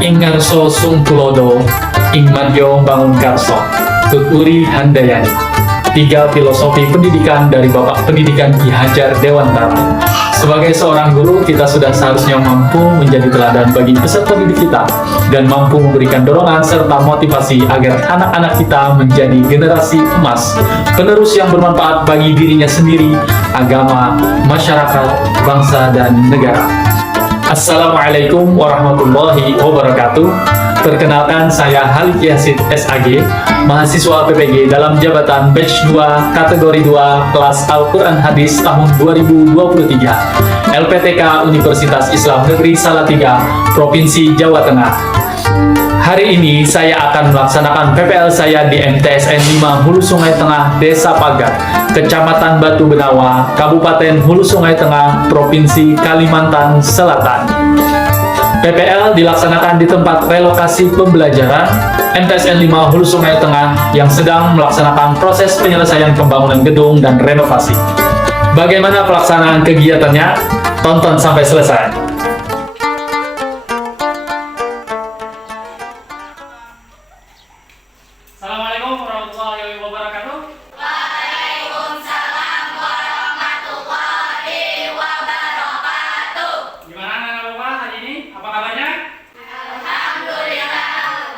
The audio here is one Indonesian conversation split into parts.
Ing ngarso sung tulodo, ing madyo bangun karso, tuturi handayani. 3 filosofi pendidikan dari Bapak Pendidikan Ki Hajar Dewantara. Sebagai seorang guru, kita sudah seharusnya mampu menjadi teladan bagi peserta didik kita dan mampu memberikan dorongan serta motivasi agar anak-anak kita menjadi generasi emas, penerus yang bermanfaat bagi dirinya sendiri, agama, masyarakat, bangsa, dan negara. Assalamualaikum warahmatullahi wabarakatuh. Perkenalkan, saya Halik Yasid SAG, mahasiswa PPG dalam jabatan Batch 2 Kategori 2 Kelas Al-Quran Hadis tahun 2023 LPTK Universitas Islam Negeri Salatiga, Provinsi Jawa Tengah. Hari ini saya akan melaksanakan PPL saya di MTSN 5 Hulu Sungai Tengah, Desa Pagat, Kecamatan Batu Benawa, Kabupaten Hulu Sungai Tengah, Provinsi Kalimantan Selatan. PPL dilaksanakan di tempat relokasi pembelajaran MTSN 5 Hulu Sungai Tengah yang sedang melaksanakan proses penyelesaian pembangunan gedung dan renovasi. Bagaimana pelaksanaan kegiatannya? Tonton sampai selesai. Assalamualaikum warahmatullahi wabarakatuh. Waalaikumsalam warahmatullahi wabarakatuh. Gimana anak-anak bapak hari ini? Apa kabarnya? Alhamdulillah,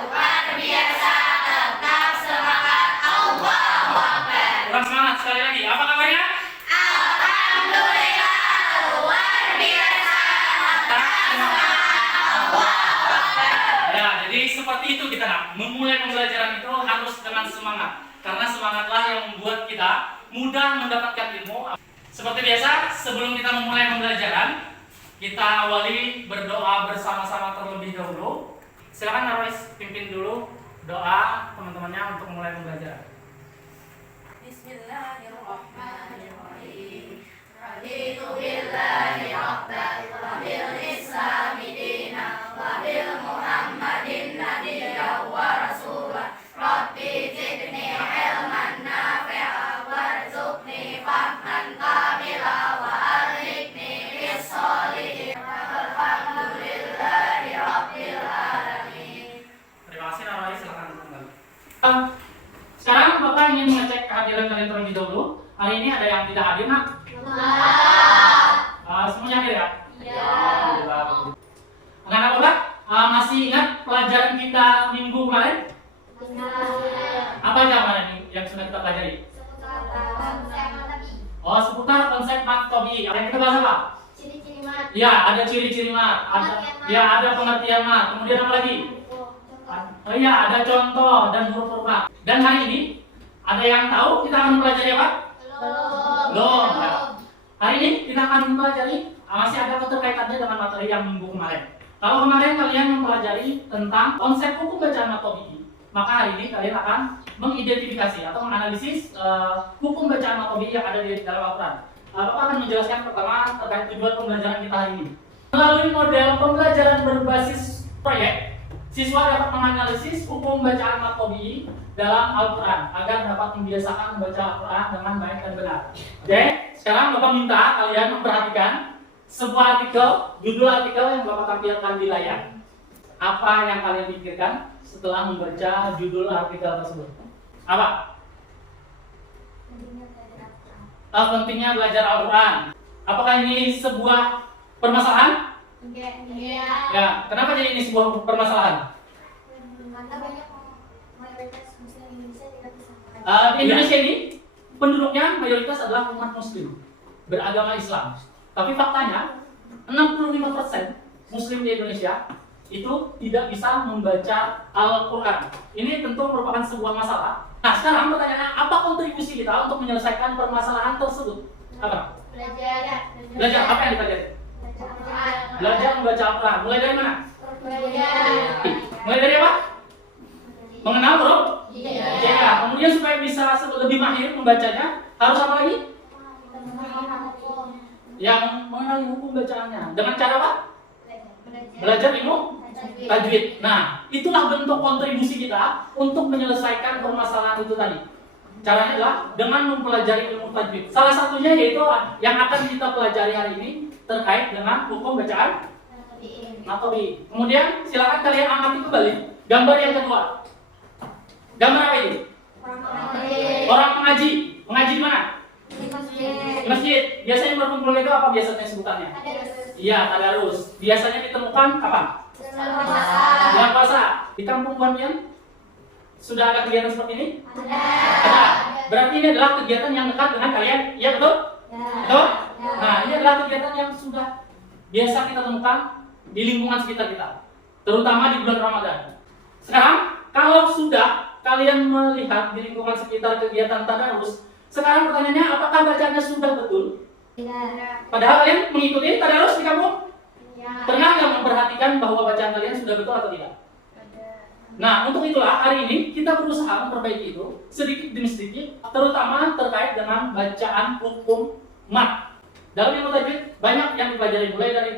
luar biasa, tetap semangat, Allahu Akbar. Kurang semangat sekali lagi. Apa kabarnya? Alhamdulillah, luar biasa, tetap semangat, Allahu Akbar. Ya, jadi seperti itu kita nak. Memulai pembelajaran itu harus dengan semangat. Karena semangatlah yang membuat kita mudah mendapatkan ilmu. Seperti biasa, sebelum kita memulai pembelajaran, kita awali berdoa bersama-sama terlebih dahulu. Silakan Narwis pimpin dulu doa teman-temannya untuk memulai pembelajaran. Bismillahirrahmanirrahim. Raditu billahi rabban wa bil islami dinan wa bil muhammadin nabiyyan wa rasulan. Rabbi zidni ilman nafi'an warzuqni fahman kamila wa alhiqni bis sholihin. Alhamdulillahi rabbil alamin. Terima kasih Narwis, silakan kembali. Sekarang Bapak ingin mengecek kehadiran kalian terlebih dahulu. Hari ini ada yang tidak hadir, nak? Semuanya hadir ya? Iya. Alhamdulillah. Anak-anak Bapak, masih ingat pelajaran kita minggu kemarin? Apa aja kemarin yang sudah kita pelajari? Oh, seputar konsep maktobi. Yang kita bahas apa? Ciri-ciri mat. Ya, ada ciri-ciri mat. Ada pengertian mat. Kemudian apa lagi? Oh iya, ada contoh dan huruf-huruf mat. Dan hari ini ada yang tahu kita akan mempelajari apa? Belum. Ya. Hari ini kita akan mempelajari masih ada keterkaitannya dengan materi yang minggu kemarin. Kalau kemarin kalian mempelajari tentang konsep hukum bacaan matobi, maka hari ini kalian akan mengidentifikasi atau menganalisis hukum bacaan matobi yang ada di dalam Al-Quran. Bapak akan menjelaskan pertama terkait tujuan pembelajaran kita hari ini. Melalui model pembelajaran berbasis proyek, siswa dapat menganalisis hukum bacaan matobi dalam Al-Quran agar dapat membiasakan membaca Al-Quran dengan baik dan benar. Oke, sekarang Bapak minta kalian memperhatikan sebuah artikel, judul artikel yang Bapak tampilkan di layar. Apa yang kalian pikirkan setelah membaca judul artikel tersebut? Apa? Pentingnya belajar Al-Quran. Apakah ini sebuah permasalahan? Iya. Ya, kenapa jadi ini sebuah permasalahan? Karena banyak mayoritas muslim Indonesia tidak bisa Di Indonesia ini penduduknya mayoritas adalah umat muslim beragama Islam. Tapi faktanya 65% muslim di Indonesia itu tidak bisa membaca Al-Quran. Ini tentu merupakan sebuah masalah. Nah, sekarang pertanyaannya, apa kontribusi kita untuk menyelesaikan permasalahan tersebut? Apa? Belajar apa yang dipelajari? Belajar membaca Al-Quran. Mulai dari mana? Mulai dari apa? Mengenal huruf? Ya. Kemudian supaya bisa lebih mahir membacanya, harus apa lagi? Yang mengenali hukum bacaannya. Dengan cara apa? Belajar ilmu tajwid. Nah, itulah bentuk kontribusi kita untuk menyelesaikan permasalahan itu tadi. Caranya adalah dengan mempelajari ilmu tajwid. Salah satunya yaitu yang akan kita pelajari hari ini terkait dengan hukum bacaan Matobi. Kemudian silakan kalian amati kembali gambar yang kedua. Gambar apa ini? Orang mengaji. Mengaji di mana? Di masjid. Biasanya berkumpul itu apa biasanya sebutannya? Iya, tadarus. Biasanya ditemukan kapan? Bulan puasa. Di kampung Buanyan sudah ada kegiatan seperti ini? Ada. Berarti ini adalah kegiatan yang dekat dengan kalian. Iya betul? Betul? Nah, ini adalah kegiatan yang sudah biasa kita temukan di lingkungan sekitar kita, terutama di bulan Ramadan. Sekarang, kalau sudah kalian melihat di lingkungan sekitar kegiatan tadarus, sekarang pertanyaannya, apakah bacaannya sudah betul? Padahal kalian mengikuti tadarus di kampung? Pernah nggak memperhatikan bahwa bacaan kalian sudah betul atau tidak? Nah, untuk itulah hari ini kita berusaha memperbaiki itu sedikit demi sedikit, terutama terkait dengan bacaan hukum mat. Dalam ilmu tajwid banyak yang dipelajari, mulai dari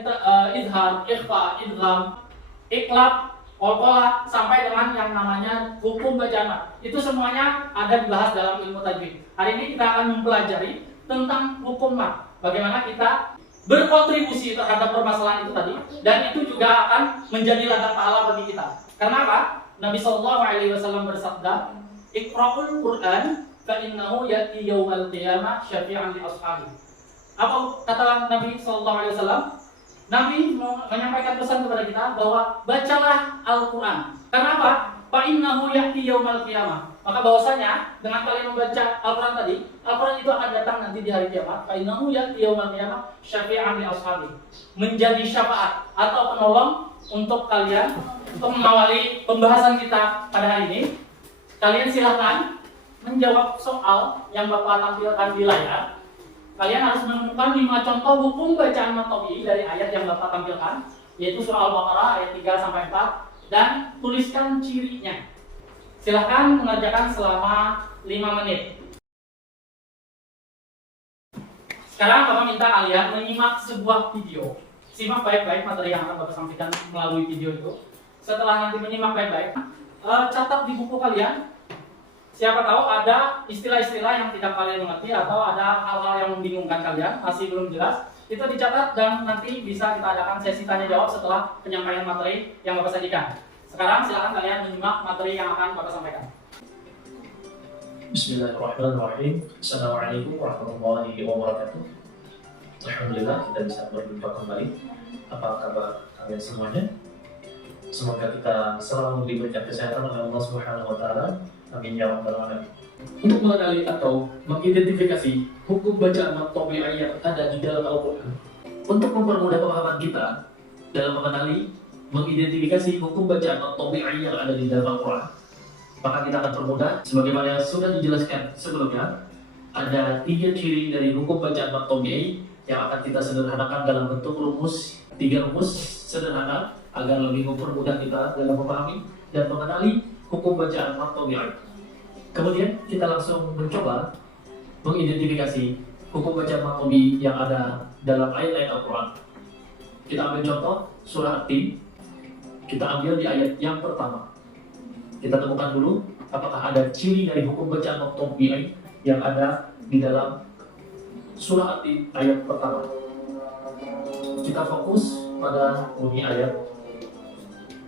izhar, ikhfa, idgham, iqlab, qalqalah sampai dengan yang namanya hukum bacaan mat. Itu semuanya ada dibahas dalam ilmu tajwid. Hari ini kita akan mempelajari tentang hukum mat. Bagaimana kita berkontribusi terhadap permasalahan itu tadi, dan itu juga akan menjadi ladang pahala bagi kita. Karena apa? Nabi SAW bersabda, "Iqra'ul Qur'an fa innahu ya'ti yaumal qiyamah syafi'an li ashabi." Apa kata Nabi SAW? Nabi menyampaikan pesan kepada kita bahwa bacalah Al-Quran. Karena apa? Fa innahu ya'ti yaumal qiyamah. Maka bahwasanya dengan kalian membaca Al-Quran tadi, Al-Quran itu akan datang nanti di hari kiamat. Fa innahu ya'ti yaumal qiyamah syafi'an li ashabi. Menjadi syafaat atau penolong untuk kalian untuk mengawali pembahasan kita pada hari ini. Kalian silakan menjawab soal yang Bapak tampilkan di layar. Kalian harus menemukan 5 contoh hukum bacaan matobi dari ayat yang Bapak tampilkan, yaitu surah Al-Baqarah ayat 3 sampai 4, dan tuliskan cirinya. Silakan mengerjakan selama 5 menit. Sekarang Bapak minta kalian menyimak sebuah video. Simak baik-baik materi yang akan Bapak sampaikan melalui video itu. Setelah nanti menyimak baik-baik, catat di buku kalian. Siapa tahu ada istilah-istilah yang tidak kalian mengerti atau ada hal-hal yang membingungkan kalian, masih belum jelas, itu dicatat dan nanti bisa kita adakan sesi tanya jawab setelah penyampaian materi yang Bapak sajikan. Sekarang silakan kalian menyimak materi yang akan Bapak sampaikan. Bismillahirrahmanirrahim. Assalamualaikum warahmatullahi wabarakatuh. Alhamdulillah kita bisa berjumpa kembali. Apa kabar kalian semuanya? Semoga kita selalu diberikan kesehatan oleh Allah Subhanahu wa taala. Amin ya rabbal alamin. Untuk mengenali atau mengidentifikasi hukum bacaan matobi yang ada di dalam Al-Quran, untuk mempermudah pemahaman kita dalam mengenali, mengidentifikasi hukum bacaan matobi yang ada di dalam Al-Quran, maka kita akan permudah. Sebagaimana yang sudah dijelaskan sebelumnya, ada 3 ciri dari hukum bacaan matobi yang akan kita sederhanakan dalam bentuk rumus, 3 rumus sederhana agar lebih mempermudah kita dalam memahami dan mengenali hukum bacaan matobi. Kemudian kita langsung mencoba mengidentifikasi hukum bacaan matobi yang ada dalam ayat-ayat Al-Quran. Kita ambil contoh surah At-Tin. Kita ambil di ayat yang pertama. Kita temukan dulu apakah ada ciri dari hukum bacaan matobi yang ada di dalam surah At-Tin ayat pertama. Kita fokus pada bunyi ayat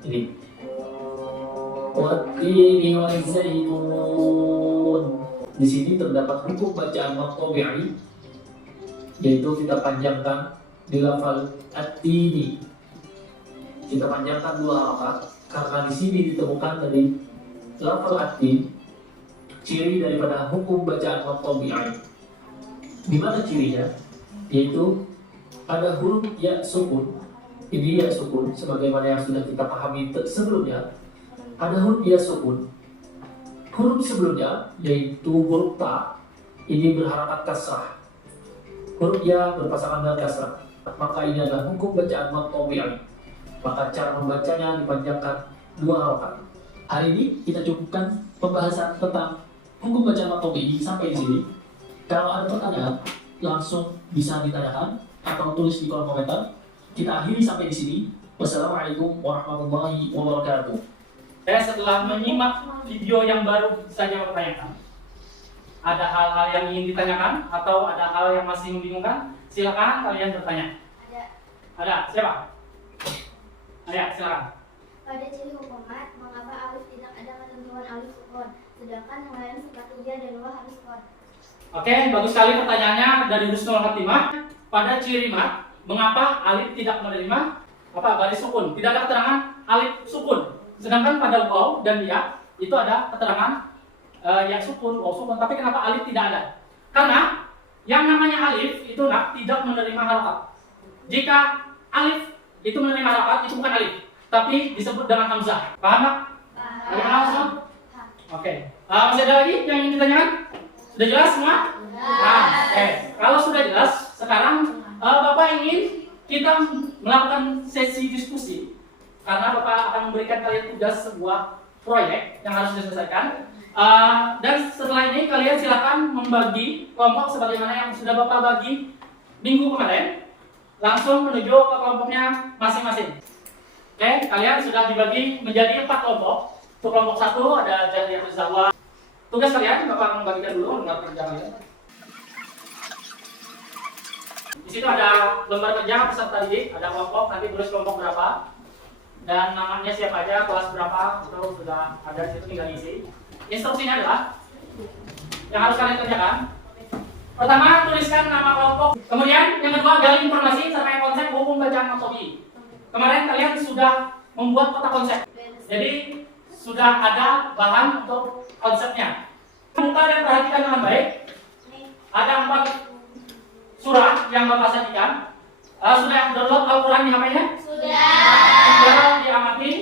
ini. Wat-tini waz-zaitun. Di sini terdapat hukum bacaan matobi'i, yaitu kita panjangkan di lafal at-tini. Kita panjangkan 2 harakat karena di sini ditemukan dari lafal at-tin ciri daripada hukum bacaan matobi'i. Di mana cirinya? Yaitu ada huruf ya sukun. Ini ya sukun sebagaimana yang sudah kita pahami sebelumnya. Ada huruf ya sukun. Huruf sebelumnya yaitu huruf ta ini berharakat kasrah. Huruf ya berpasangan dengan kasrah. Maka ini adalah hukum bacaan matobi'i. Maka cara membacanya dipanjangkan 2 harakat. Hari ini kita cukupkan pembahasan tentang hukum bacaan matobi'i sampai di sini. Kalau ada pertanyaan langsung bisa ditanyakan atau tulis di kolom komentar. Kita akhiri sampai di sini. Wassalamualaikum warahmatullahi wabarakatuh. Setelah menyimak video yang baru saja bertanyakan, ada hal-hal yang ingin ditanyakan atau ada hal yang masih membingungkan, silakan kalian bertanya. Ada. Siapa? Ayo, silakan. Pada ciri hukumat, mengapa alif tidak ada ketentuan alif sukun, sedangkan yang lain seperti ya dan wa harus sukun. Oke, bagus sekali pertanyaannya dari Husnul Khatimah. Pada ciri mat, mengapa alif tidak menerima baris sukun? Tidak ada keterangan alif sukun. Sedangkan pada waw dan ya itu ada keterangan ya sukun, waw sukun. Tapi kenapa alif tidak ada? Karena yang namanya alif itu tidak menerima harokat. Jika alif itu menerima harokat, itu bukan alif, tapi disebut dengan hamzah. Paham tak? Bagaimana langsung? Oke. Masih ada lagi yang ingin ditanyakan? Sudah jelas semua? Oke. Kalau sudah jelas, sekarang Bapak ingin kita melakukan sesi diskusi karena Bapak akan memberikan kalian tugas sebuah proyek yang harus diselesaikan. Dan setelah ini kalian silakan membagi kelompok sebagaimana yang sudah Bapak bagi minggu kemarin, langsung menuju ke kelompoknya masing-masing. Oke, kalian sudah dibagi menjadi 4 kelompok. Untuk kelompok 1 ada Jahriyatul Zahwa. Tugas kalian Bapak akan membagikan dulu lembar kerja kalian. Di situ ada lembar kerja peserta didik, ada kelompok, nanti tulis kelompok berapa dan namanya siapa aja, kelas berapa, itu sudah ada di situ, tinggal isi. Instruksinya adalah yang harus kalian kerjakan. Pertama, tuliskan nama kelompok. Kemudian yang kedua, gali informasi serta konsep hukum bacaan anatomi. Kemarin kalian sudah membuat peta konsep, jadi sudah ada bahan untuk konsepnya. Buka dan perhatikan dengan baik. Ada 4 surah yang Bapak sajikan. Sudah yang download Al-Quran di HP-nya? Sudah diamati.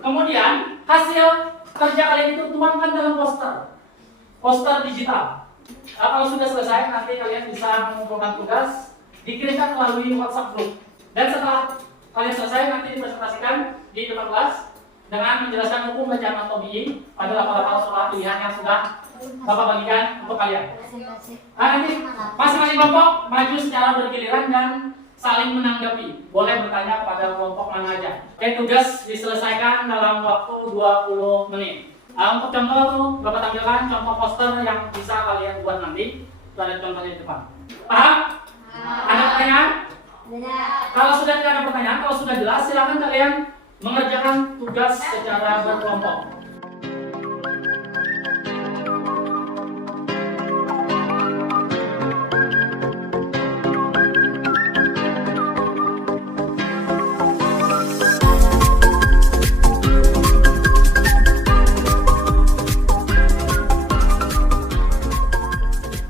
Kemudian hasil kerja kalian itu tuangkan dalam poster digital. Kalau sudah selesai, nanti kalian bisa mengumpulkan tugas, dikirimkan melalui WhatsApp group. Dan setelah kalian selesai, nanti dipresentasikan di depan kelas dengan menjelaskan hukum bacaan anatomi pada 8 surah pilihan yang sudah Bapak bagikan untuk kalian. Nanti masing-masing kelompok maju secara bergiliran dan saling menanggapi. Boleh bertanya kepada kelompok mana aja. Oke, tugas diselesaikan dalam waktu 20 menit. Untuk contoh tuh, Bapak tampilkan contoh poster yang bisa kalian buat nanti. Itu ada contohnya di depan. Paham? Ada pertanyaan? Kalau sudah tidak ada pertanyaan, kalau sudah jelas, silakan kalian mengerjakan tugas secara berkelompok.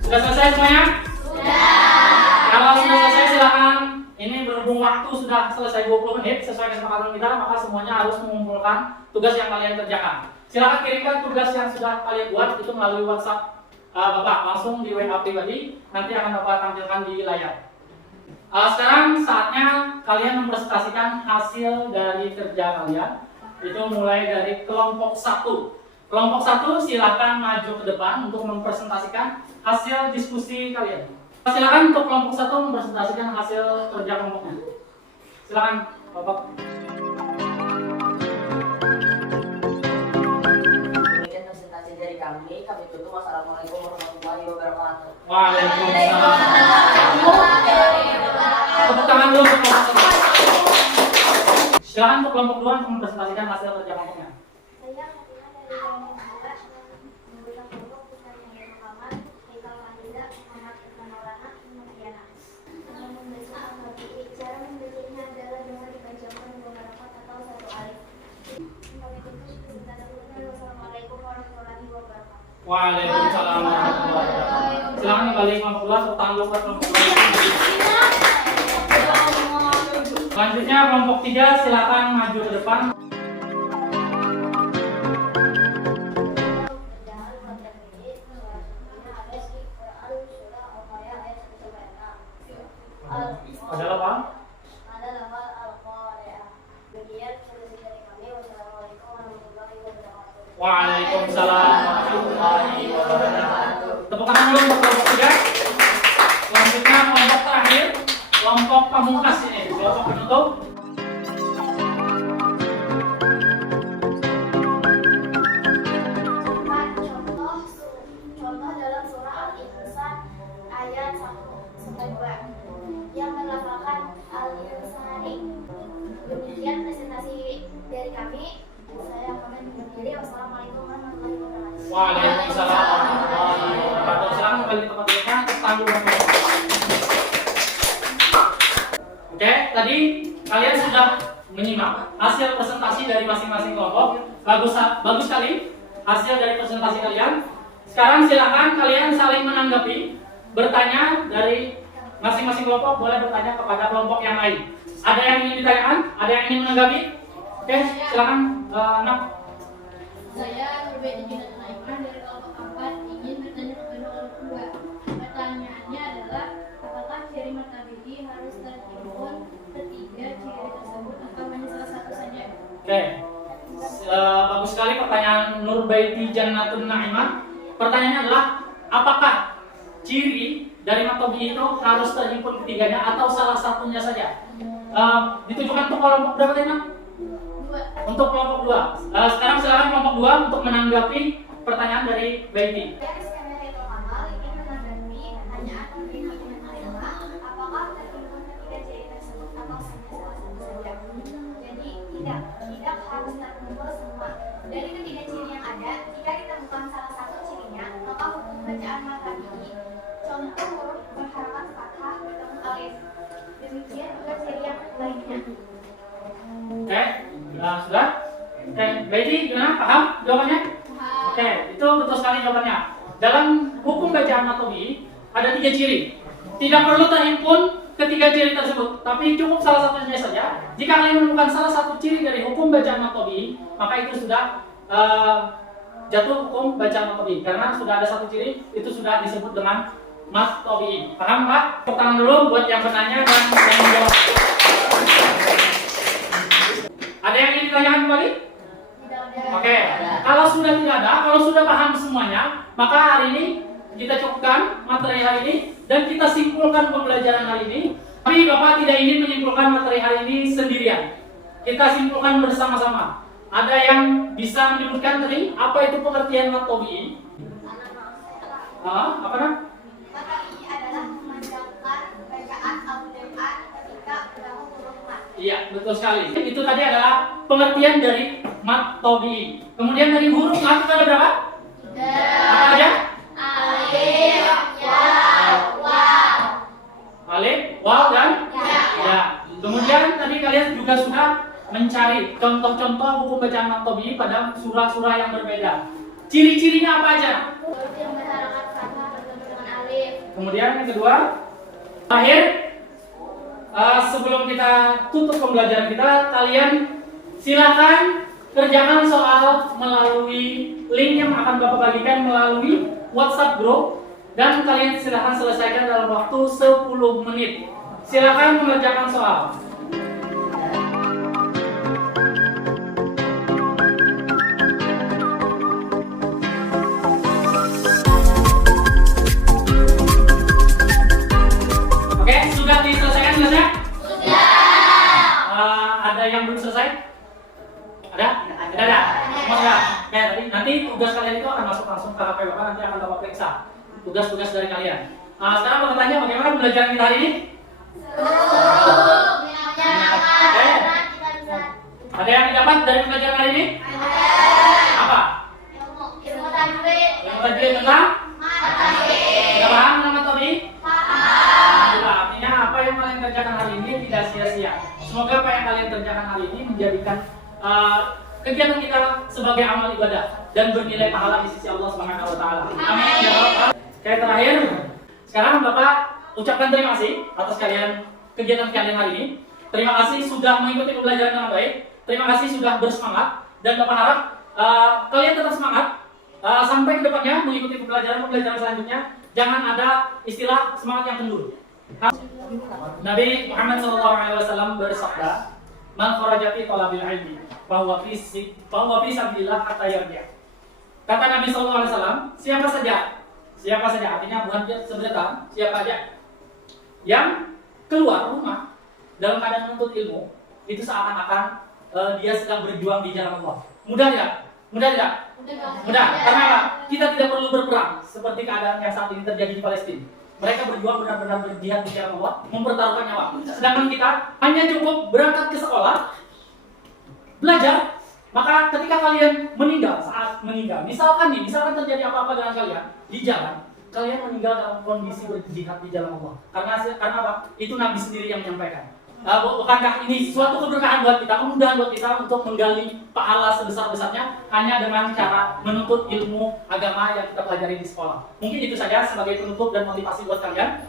Sudah selesai semuanya? Kalau sudah selesai silakan. Ini berhubung waktu sudah selesai 20 menit sesuai kesepakatan kita, maka semuanya harus mengumpulkan tugas yang kalian kerjakan. Silakan kirimkan tugas yang sudah kalian buat itu melalui WhatsApp Bapak langsung di WA pribadi, nanti akan Bapak tampilkan di layar. Sekarang saatnya kalian mempresentasikan hasil dari kerja kalian. Itu mulai dari kelompok 1. Kelompok 1 silakan maju ke depan untuk mempresentasikan hasil diskusi kalian. Silakan untuk kelompok 1 mempresentasikan hasil kerja kelompoknya. Silakan, Bapak. Demikian presentasi dari kami tutup. Wassalamualaikum warahmatullahi wabarakatuh. Waalaikumsalam. Tepuk tangan dulu untuk kelompok 1. Silakan untuk kelompok 2 untuk mempresentasikan hasil kerja kelompoknya. Saya Fatimah dari kelompok 2 memberikan kelompok Ustaz yang Muhammad, Haikal Fahriza, Muhammad Irfan Maulana, Muhammad membaca Al-Fatihah. Cara membacanya adalah dengan dibacakan 2 harakat atau 1 alif. Kami tutup sebentar dulu. Wassalamualaikum warahmatullahi wabarakatuh. Waalaikumsalam warahmatullahi wabarakatuh. Silakan kembali kelompok 2, tepuk tangan dulu buat kelompok 2. Selanjutnya kelompok 3 silakan maju ke depan. Adalah apa? Adalah Al-Qari'ah. Demikian selesai dari kami. Wassalamualaikum warahmatullahi wabarakatuh. Waalaikumsalam warahmatullahi wabarakatuh. Tepuk tangan dulu untuk kelompok 3. Selanjutnya kelompok terakhir, kelompok pamungkas ini, kelompok penutup. Contoh dalam surah Al-Insan ayat kami. Saya akan undur diri. Wassalamualaikum warahmatullahi wabarakatuh. Waalaikumsalam warahmatullahi wabarakatuh. Silakan kembali ke tempat duduknya. Tanggung jawab. Oke, tadi kalian sudah menyimak hasil presentasi dari masing-masing kelompok. Bagus sekali hasil dari presentasi kalian. Sekarang silakan kalian saling menanggapi, bertanya dari masing-masing kelompok, boleh bertanya kepada kelompok yang lain. Ada yang ingin ditanyakan? Ada yang ingin menanggapi? Oke, silakan anak. Saya berbeda dengan Naiman dari kelompok 4 ingin bertanya kepada kelompok 2. Pertanyaannya adalah apakah ciri martabiti harus terhimpun ketiga ciri tersebut atau hanya salah satu saja? Oke, bagus sekali pertanyaan Nurbaiti Jannatun Naimah. Pertanyaannya adalah apakah ciri dari martabiti itu harus terhimpun ketiganya atau salah satunya saja? Ditujukan untuk kelompok berapa tadi? 2. Untuk kelompok 2. Sekarang silakan kelompok 2 untuk menanggapi pertanyaan dari Baiti. Dari skema itu amal ingin menanggapi pertanyaan pemerintah dengan adalah apakah terhimpun ketiga ciri tersebut atau hanya salah satu saja? Jadi tidak harus terkumpul semua. Dari ketiga ciri yang ada, jika ditemukan salah satu cirinya, maka hukum bacaan martabiti contoh huruf berharakat fathah bertemu alif. Demikian juga ciri yang lainnya. Oke, sudah? Oke, Baiti gimana? Paham jawabannya? Oke, itu betul sekali jawabannya. Dalam hukum bacaan martabiti ada 3 ciri. Tidak perlu terhimpun ketiga ciri tersebut, tapi cukup salah satunya saja. Jika kalian menemukan salah satu ciri dari hukum bacaan martabiti, maka itu sudah jatuh hukum bacaan martabiti. Karena sudah ada satu ciri, itu sudah disebut dengan martabiti. Paham, Pak? Tepuk tangan dulu buat yang bertanya dan yang menjawab. Ada yang ingin ditanyakan kembali? Tidak ada. Oke, kalau sudah tidak ada, kalau sudah paham semuanya, maka hari ini kita cukupkan materi hari ini dan kita simpulkan pembelajaran hari ini. Tapi Bapak tidak ingin menyimpulkan materi hari ini sendirian. Kita simpulkan bersama-sama. Ada yang bisa menyebutkan tadi apa itu pengertian martabiti? Apa nak? Martabiti adalah memanjangkan bacaan Al-Quran ketika bertemu huruf mat. Iya, betul sekali. Itu tadi adalah pengertian dari martabiti. Kemudian dari huruf mat itu ada berapa? Apa aja? Alif, ya, waw. Alif, waw dan ya. Kemudian tadi kalian juga sudah mencari contoh-contoh hukum bacaan martabiti pada surah-surah yang berbeda. Ciri-cirinya apa aja? Huruf yang berharakat fathah bertemu dengan alif. Kemudian yang kedua, terakhir, sebelum kita tutup pembelajaran kita, kalian silakan kerjakan soal melalui link yang akan Bapak bagikan melalui WhatsApp group dan kalian silakan selesaikan dalam waktu 10 menit. Silakan mengerjakan soal. Oke, sudah diselesaikan kelasnya? Ada yang belum selesai? Ada? Tidak ada? Semua sudah? Oke, nanti tugas kalian itu akan masuk langsung ke HP Bapak, nanti akan Bapak periksa tugas-tugas dari kalian. Sekarang Bapak tanya bagaimana pembelajaran kita hari ini? Ada yang didapat dari pembelajaran hari ini? Apa? Ilmu tajwid. Yang tajwid tentang? Sudah paham tentang martabiti? Sudah, artinya apa yang kalian kerjakan hari ini tidak sia-sia. Semoga apa yang kalian kerjakan hari ini menjadikan kegiatan kita sebagai amal ibadah dan bernilai pahala di sisi Allah Subhanahu wa taala. Amin ya rabbal. Oke, terakhir sekarang Bapak ucapkan terima kasih atas kegiatan kalian hari ini. Terima kasih sudah mengikuti pembelajaran dengan baik. Terima kasih sudah bersemangat dan Bapak harap kalian tetap semangat sampai ke depannya mengikuti pembelajaran selanjutnya. Jangan ada istilah semangat yang kendor. Nabi Muhammad SAW bersabda, "Man kharaja fi talabil ilmi, fa huwa fi sabilillah hatta yarji'." Kata Nabi SAW, siapa saja artinya bukan sebentar, siapa aja yang keluar rumah dalam keadaan menuntut ilmu, itu seakan-akan dia sedang berjuang di jalan Allah. Mudah tidak? Mudah. Karena apa? Kita tidak perlu berperang seperti keadaan yang saat ini terjadi di Palestina. Mereka berjuang benar-benar berjihad di jalan Allah, mempertaruhkan nyawa. Sedangkan kita hanya cukup berangkat ke sekolah, belajar, Maka ketika kalian meninggal, saat meninggal, misalkan terjadi apa-apa dengan kalian di jalan, kalian meninggal dalam kondisi berjihad di jalan Allah. Karena apa? Itu Nabi sendiri yang menyampaikan. Bukankah ini suatu keberkahan buat kita, kemudahan buat kita untuk menggali pahala sebesar-besarnya hanya dengan cara menuntut ilmu agama yang kita pelajari di sekolah. Mungkin itu saja sebagai penutup dan motivasi buat kalian.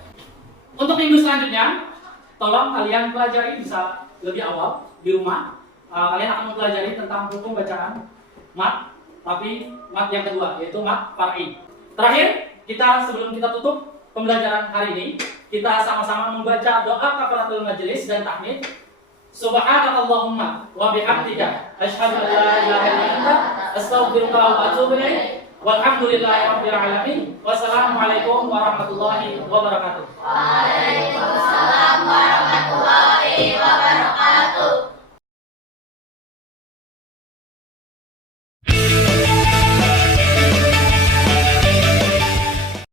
Untuk minggu selanjutnya, tolong kalian pelajari bisa lebih awal di rumah. Kalian akan mempelajari tentang hukum bacaan mat, tapi mat yang kedua, yaitu mat far'i. Terakhir, sebelum kita tutup pembelajaran hari ini, kita sama-sama membaca doa kafaratul majelis dan tahmid. Subhanakallahumma wa bihamdika asyhadu an la ilaha illa anta astaghfiruka wa atubu ilaik. Walhamdulillahirabbil alamin. Wassalamualaikum warahmatullahi wabarakatuh. Waalaikumsalam.